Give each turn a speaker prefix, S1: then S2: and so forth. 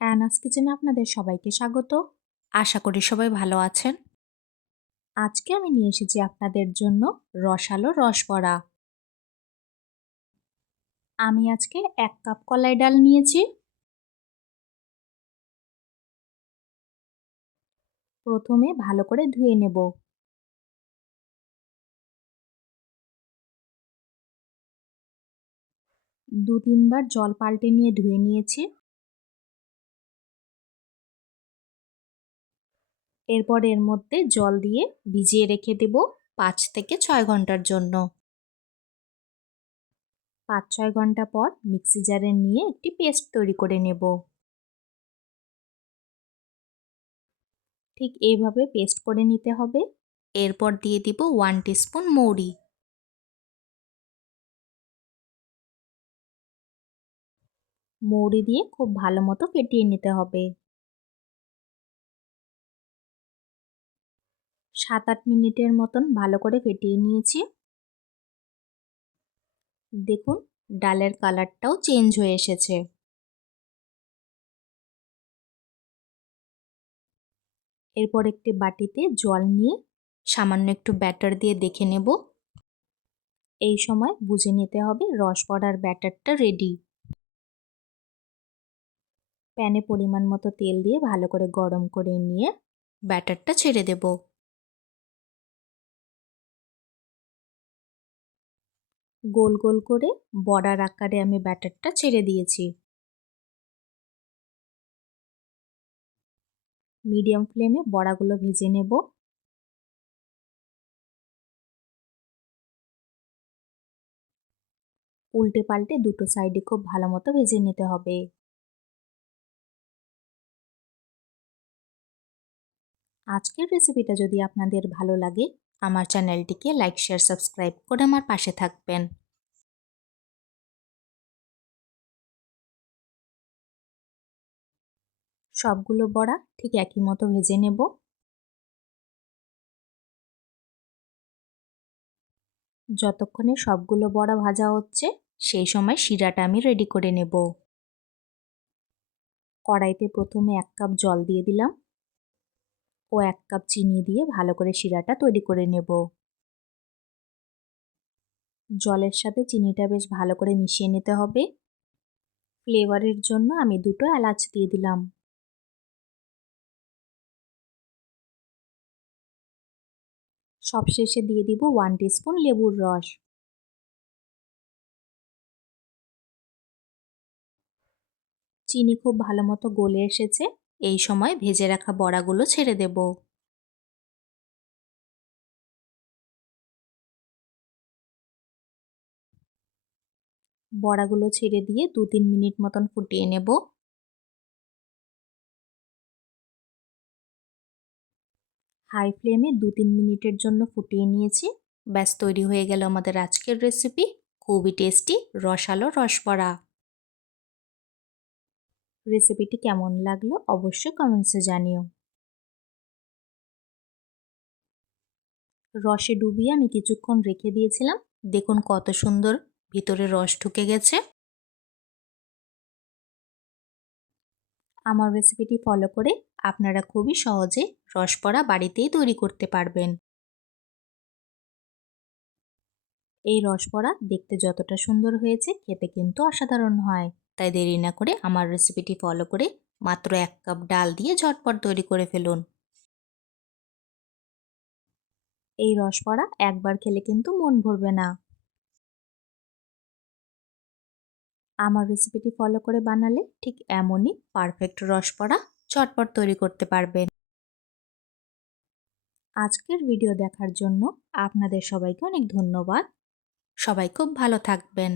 S1: অ্যানাস কিচেনে আপনাদের সবাইকে স্বাগত। আশা করি সবাই ভালো আছেন। আজকে আমি নিয়ে এসেছি আপনাদের জন্য রসালো রসবড়া। আমি আজকে এক কাপ কলাই ডাল নিয়েছি। প্রথমে ভালো করে ধুয়ে নেব। দু তিনবার জল পাল্টে নিয়ে ধুয়ে নিয়েছি। এরপর এর মধ্যে জল দিয়ে ভিজিয়ে রেখে দেব পাঁচ থেকে ছয় ঘণ্টার জন্য। পাঁচ ছয় ঘণ্টা পর মিক্সি জারে নিয়ে একটি পেস্ট তৈরি করে নেব। ঠিক এইভাবে পেস্ট করে নিতে হবে। এরপর দিয়ে দিব ওয়ান টিস্পুন মৌরি। মৌরি দিয়ে খুব ভালো মতো ফেটিয়ে নিতে হবে। সাত আট মিনিটের মতন ভালো করে ফেটিয়ে নিয়েছি। দেখুন, ডালের কালারটাও চেঞ্জ হয়ে এসেছে। এরপর একটি বাটিতে জল নিয়ে সামান্য একটু ব্যাটার দিয়ে দেখে নেব। এই সময় বুঝে নিতে হবে রস পড়ার ব্যাটারটা রেডি। প্যানে পরিমাণ মতো তেল দিয়ে ভালো করে গরম করে নিয়ে ব্যাটারটা ছেড়ে দেবো। গোল গোল করে বড়ার আকারে আমি ব্যাটারটা ছেড়ে দিয়েছি। মিডিয়াম ফ্লেমে বড়াগুলো ভেজে নেব। উল্টে পাল্টে দুটো সাইডে খুব ভালো মতো ভেজে নিতে হবে। আজকের রেসিপিটা যদি আপনাদের ভালো লাগে আমার চ্যানেলটিকে লাইক, শেয়ার, সাবস্ক্রাইব করে আমার পাশে থাকবেন। সবগুলো বড়া ঠিক একই মতো ভেজে নেব। যতক্ষণে সবগুলো বড়া ভাজা হচ্ছে, সেই সময় শিরাটা আমি রেডি করে নেব। কড়াইতে প্রথমে এক কাপ জল দিয়ে দিলাম। ও এক কাপ চিনি দিয়ে ভালো করে শিরাটা তৈরি করে নেব। জলের সাথে চিনিটা বেশ ভালো করে মিশিয়ে নিতে হবে। ফ্লেভারের জন্য আমি দুটো এলাচ দিয়ে দিলাম। সবশেষে দিয়ে দিব ওয়ান টিস্পুন লেবুর রস। চিনি খুব ভালো মতো গলে এসেছে। এই সময় ভেজে রাখা বড়াগুলো ছেড়ে দেব। বড়াগুলো ছেড়ে দিয়ে দু তিন মিনিট মতন ফুটিয়ে নেব। হাই ফ্লেমে দু তিন মিনিটের জন্য ফুটিয়ে নিয়েছি। ব্যাস, তৈরি হয়ে গেল আমাদের আজকের রেসিপি। খুবই টেস্টি, রসালো রসবড়া। রেসিপিটি কেমন লাগল অবশ্যই কমেন্টসে জানিও। রসে ডুবিয়ে আমি কিছুক্ষণ রেখে দিয়েছিলাম। দেখুন কত সুন্দর ভিতরে রস ঢুকে গেছে। আমার রেসিপিটি ফলো করে আপনারা খুবই সহজে রসপড়া বাড়িতেই তৈরি করতে পারবেন। এই রসপড়া দেখতে যতটা সুন্দর হয়েছে, খেতে কিন্তু অসাধারণ হয়। তাই দেরি না করে আমার রেসিপিটি ফলো করে মাত্র এক কাপ ডাল দিয়ে ঝটপট তৈরি করে ফেলুন। এই রসপড়া একবার খেলে কিন্তু মন ভরবে না। আমার রেসিপিটি ফলো করে বানালে ঠিক এমনই পারফেক্ট রসপড়া চটপট তৈরি করতে পারবেন। আজকের ভিডিও দেখার জন্য আপনাদের সবাইকে অনেক ধন্যবাদ। সবাই খুব ভালো থাকবেন।